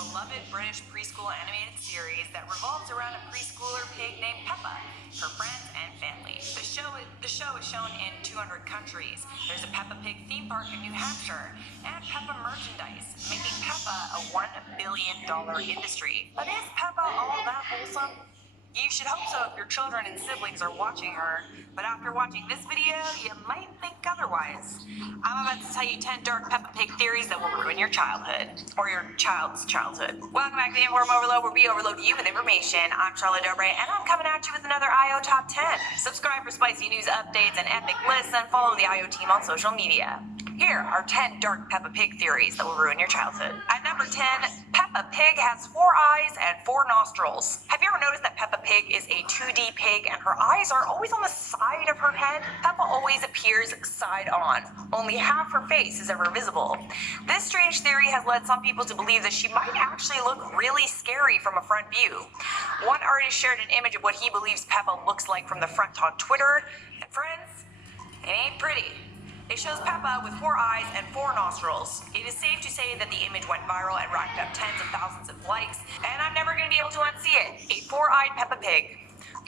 beloved British preschool animated series that revolves around a preschooler pig named Peppa, her friends, and family. The show is shown in 200 countries. There's a Peppa Pig theme park in New Hampshire, and Peppa merchandise, making Peppa a $1 billion industry. But is Peppa all that wholesome? You should hope so if your children and siblings are watching her, but after watching this video, you might think otherwise. I'm about to tell you 10 dark Peppa Pig theories that will ruin your childhood, or your child's childhood. Welcome back to the Inform Overload, where we overload you with information. I'm Charlotte Dobre, and I'm coming at you with another IO Top 10. Subscribe for spicy news updates and epic lists, and follow the IO team on social media. Here are 10 dark Peppa Pig theories that will ruin your childhood. At number 10, Peppa Pig has 4 eyes and 4 nostrils. Have you ever noticed that Peppa Pig is a 2D pig and her eyes are always on the side of her head? Peppa always appears side on. Only half her face is ever visible. This strange theory has led some people to believe that she might actually look really scary from a front view. One artist shared an image of what he believes Peppa looks like from the front on Twitter, and friends, it ain't pretty. It shows Peppa with 4 eyes and 4 nostrils. It is safe to say that the image went viral and racked up tens of thousands of likes, and I'm never going to be able to unsee it. A 4-eyed Peppa Pig.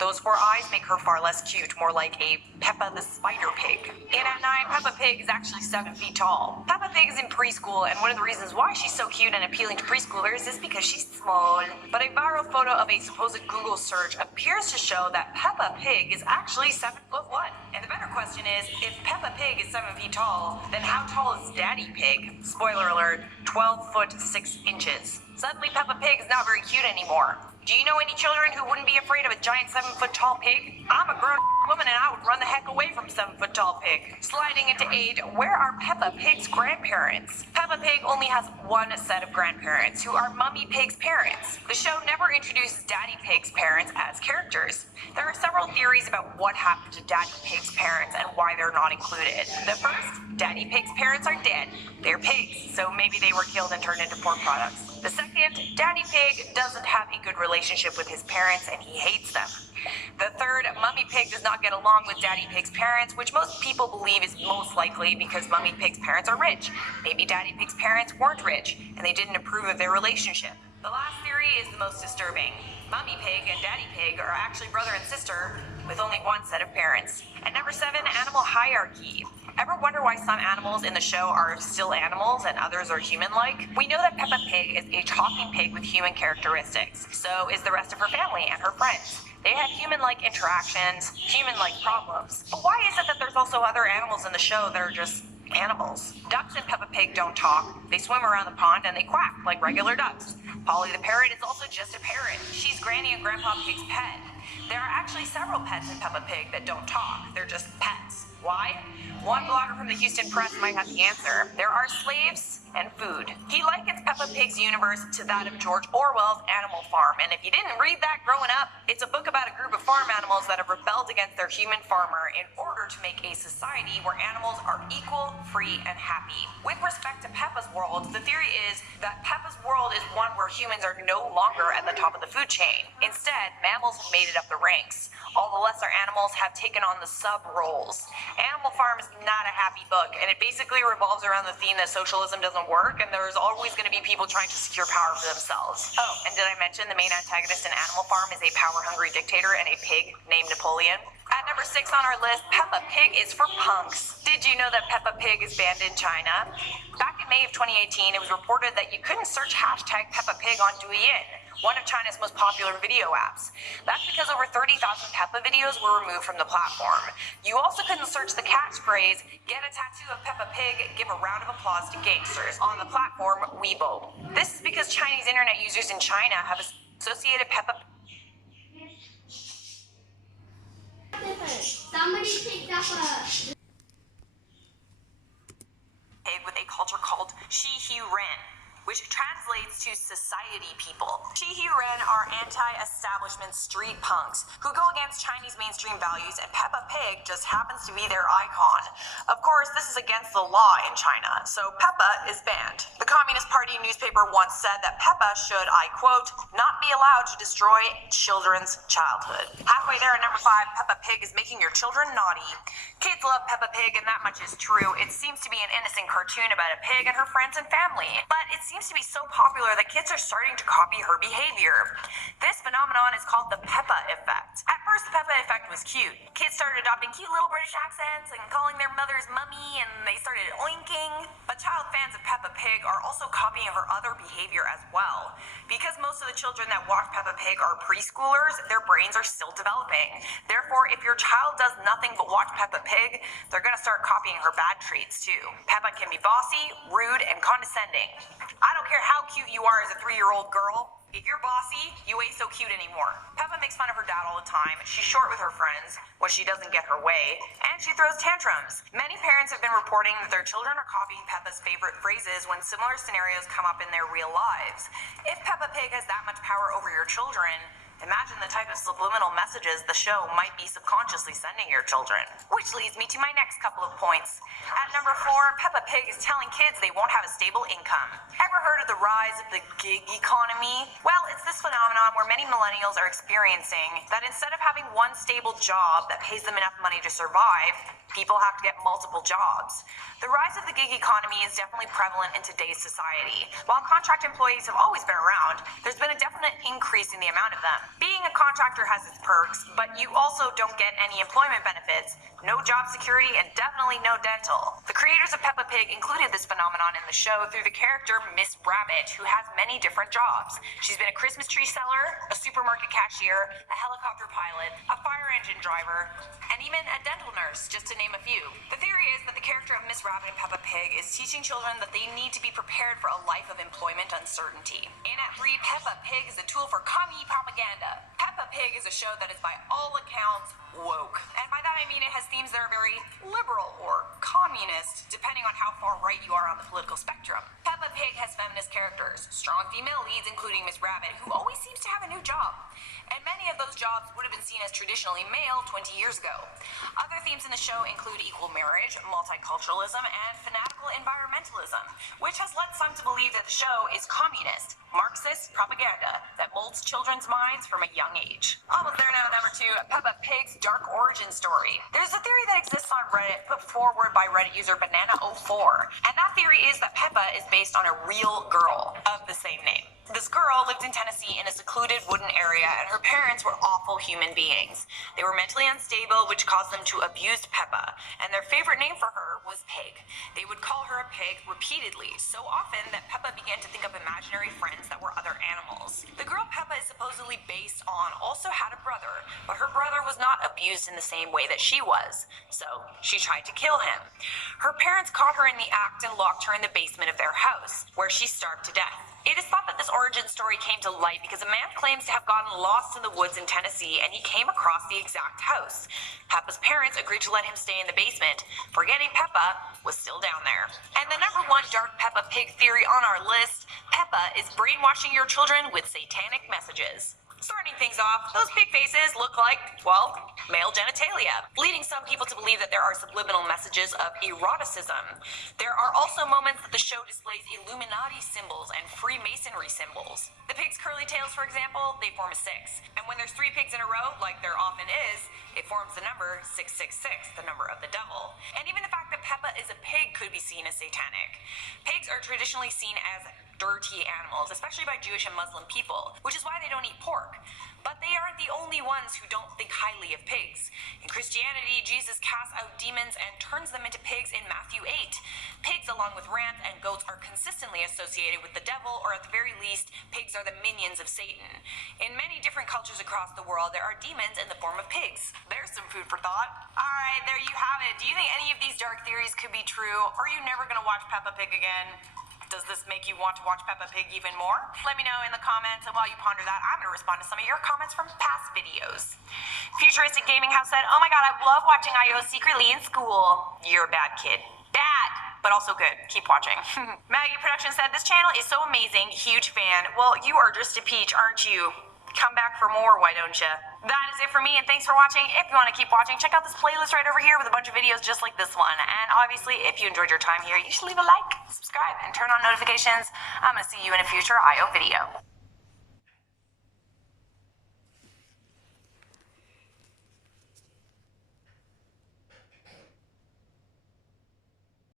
Those 4 eyes make her far less cute, more like a Peppa the Spider Pig. And at 9, Peppa Pig is actually 7 feet tall. Peppa Pig is in preschool, and one of the reasons why she's so cute and appealing to preschoolers is because she's small. But a viral photo of a supposed Google search appears to show that Peppa Pig is actually 7'1". And the better question is, if Peppa Pig is 7 feet tall, then how tall is Daddy Pig? Spoiler alert, 12 foot 6 inches. Suddenly Peppa Pig is not very cute anymore. Do you know any children who wouldn't be afraid of a giant 7-foot tall pig? I'm a grown woman and I would run the heck away from 7-foot tall pig. Sliding into 8, where are Peppa Pig's grandparents? Peppa Pig only has one set of grandparents, who are Mummy Pig's parents. The show never introduces Daddy Pig's parents as characters. There are several theories about what happened to Daddy Pig's parents and why they're not included. The first, Daddy Pig's parents are dead. They're pigs, so maybe they were killed and turned into pork products. The second, Daddy Pig doesn't have a good relationship with his parents and he hates them. The third, Mummy Pig does not get along with Daddy Pig's parents, which most people believe is most likely because Mummy Pig's parents are rich. Maybe Daddy Pig's parents weren't rich and they didn't approve of their relationship. The last theory is the most disturbing. Mummy Pig and Daddy Pig are actually brother and sister with only one set of parents. At number 7, animal hierarchy. Ever wonder why some animals in the show are still animals and others are human-like? We know that Peppa Pig is a talking pig with human characteristics. So is the rest of her family and her friends. They have human-like interactions, human-like problems. But why is it that there's also other animals in the show that are just animals? Ducks and Peppa Pig don't talk. They swim around the pond and they quack like regular ducks. Polly the parrot is also just a parrot. She's Granny and Grandpa Pig's pet. There are actually several pets in Peppa Pig that don't talk. They're just pets. Why? One blogger from the Houston Press might have the answer. There are slaves and food. He likens Peppa Pig's universe to that of George Orwell's Animal Farm, and if you didn't read that growing up, it's a book about a group of farm animals that have rebelled against their human farmer in order to make a society where animals are equal, free, and happy. With respect to Peppa's world, the theory is that Peppa's world is one where humans are no longer at the top of the food chain. Instead, mammals have made it up the ranks. All the lesser animals have taken on the sub-roles. Animal Farm is not a happy book, and it basically revolves around the theme that socialism doesn't work, and there's always going to be people trying to secure power for themselves. Oh, and did I mention the main antagonist in Animal Farm is a power-hungry dictator and a pig named Napoleon? At number 6 on our list, Peppa Pig is for punks. Did you know that Peppa Pig is banned in China? Back in May of 2018, it was reported that you couldn't search hashtag Peppa Pig on Douyin, one of China's most popular video apps. That's because over 30,000 Peppa videos were removed from the platform. You also couldn't search the catchphrase, "Get a tattoo of Peppa Pig, give a round of applause to gangsters," on the platform Weibo. This is because Chinese internet users in China have associated Peppa Somebody picked up Pig with a culture called Shihi Ren, which translates to society people. Shihi Ren are anti-establishment street punks who go against Chinese mainstream values, and Peppa Pig just happens to be their icon. Of course, this is against the law in China, so Peppa is banned. The Communist Party newspaper once said that Peppa should, I quote, "not be allowed to destroy children's childhood." Halfway there at number 5, Peppa Pig is making your children naughty. Kids love Peppa Pig, and that much is true. It seems to be an innocent cartoon about a pig and her friends and family. But it seems to be so popular that kids are starting to copy her behavior. This phenomenon is called the Peppa effect. At first, the Peppa effect was cute. Kids started adopting cute little British accents and calling their mothers mummy, and they started oinking. But child fans of Peppa Pig are also copying her other behavior as well. Because most of the children that watch Peppa Pig are preschoolers, their brains are still developing. Therefore, if your child does nothing but watch Peppa Pig, they're going to start copying her bad traits too. Peppa can be bossy, rude, and condescending. I don't care how cute you are as a 3-year-old girl. If you're bossy, you ain't so cute anymore. Peppa makes fun of her dad all the time. She's short with her friends when she doesn't get her way, and she throws tantrums. Many parents have been reporting that their children are copying Peppa's favorite phrases when similar scenarios come up in their real lives. If Peppa Pig has that much power over your children, imagine the type of subliminal messages the show might be subconsciously sending your children. Which leads me to my next couple of points. At number 4, Peppa Pig is telling kids they won't have a stable income. Ever heard of the rise of the gig economy? Well, it's this phenomenon where many millennials are experiencing that instead of having one stable job that pays them enough money to survive, people have to get multiple jobs. The rise of the gig economy is definitely prevalent in today's society. While contract employees have always been around, there's been a definite increase in the amount of them. Being a contractor has its perks, but you also don't get any employment benefits, no job security, and definitely no dental. The creators of Peppa Pig included this phenomenon in the show through the character Miss Rabbit, who has many different jobs. She's been a Christmas tree seller, a supermarket cashier, a helicopter pilot, a fire engine driver, and even a dental nurse, just to name a few. The theory is that the character of Miss Rabbit in Peppa Pig is teaching children that they need to be prepared for a life of employment uncertainty. In at 3, Peppa Pig is a tool for commie propaganda. Peppa Pig is a show that is by all accounts woke. And by that I mean it has themes that are very liberal or communist, depending on how far right you are on the political spectrum. Peppa Pig has feminist characters, strong female leads including Miss Rabbit, who always seems to have a new job. And many of those jobs would have been seen as traditionally male 20 years ago. Other themes in the show include equal marriage, multiculturalism, and fanatical environmentalism, which has led some to believe that the show is communist, Marxist propaganda that molds children's minds from a young age. Almost there now, number 2, Peppa Pig's dark origin story. There's a theory that exists on Reddit put forward by Reddit user Banana04, and that theory is that Peppa is based on a real girl of the same name. This girl lived in Tennessee in a secluded wooden area, and her parents were awful human beings. They were mentally unstable, which caused them to abuse Peppa, and their favorite name for her was Pig. They would call her a pig repeatedly, so often that Peppa began to think of imaginary friends that were other animals. The girl Peppa is supposedly based on also had a brother, but her brother was not abused in the same way that she was, so she tried to kill him. Her parents caught her in the act and locked her in the basement of their house, where she starved to death. It is thought that this origin story came to light because a man claims to have gotten lost in the woods in Tennessee and he came across the exact house. Peppa's parents agreed to let him stay in the basement, forgetting Peppa was still down there. And the number 1 dark Peppa Pig theory on our list, Peppa is brainwashing your children with satanic messages. Starting things off, those pig faces look like, well, male genitalia, leading some people to believe that there are subliminal messages of eroticism. There are also moments that the show displays Illuminati symbols and Freemasonry symbols. The pig's curly tails, for example, they form a 6. And when there's 3 pigs in a row, like there often is, it forms the number 666, the number of the devil. And even the fact that Peppa is a pig could be seen as satanic. Pigs are traditionally seen as dirty animals, especially by Jewish and Muslim people, which is why they don't eat pork. But they aren't the only ones who don't think highly of pigs. In Christianity, Jesus casts out demons and turns them into pigs in Matthew 8. Pigs, along with rams and goats, are consistently associated with the devil, or at the very least, pigs are the minions of Satan. In many different cultures across the world, there are demons in the form of pigs. There's some food for thought. Alright, there you have it. Do you think any of these dark theories could be true? Or are you never gonna watch Peppa Pig again? Does this make you want to watch Peppa Pig even more? Let me know in the comments, and while you ponder that, I'm going to respond to some of your comments from past videos. Futuristic Gaming House said, "Oh my god, I love watching IO secretly in school." You're a bad kid. Bad, but also good. Keep watching. Maggie Production said, "This channel is so amazing. Huge fan." Well, you are just a peach, aren't you? Come back for more, why don't you? That is it for me, and thanks for watching. If you want to keep watching, check out this playlist right over here with a bunch of videos just like this one. And obviously, if you enjoyed your time here, you should leave a like, subscribe, and turn on notifications. I'm going to see you in a future IO video.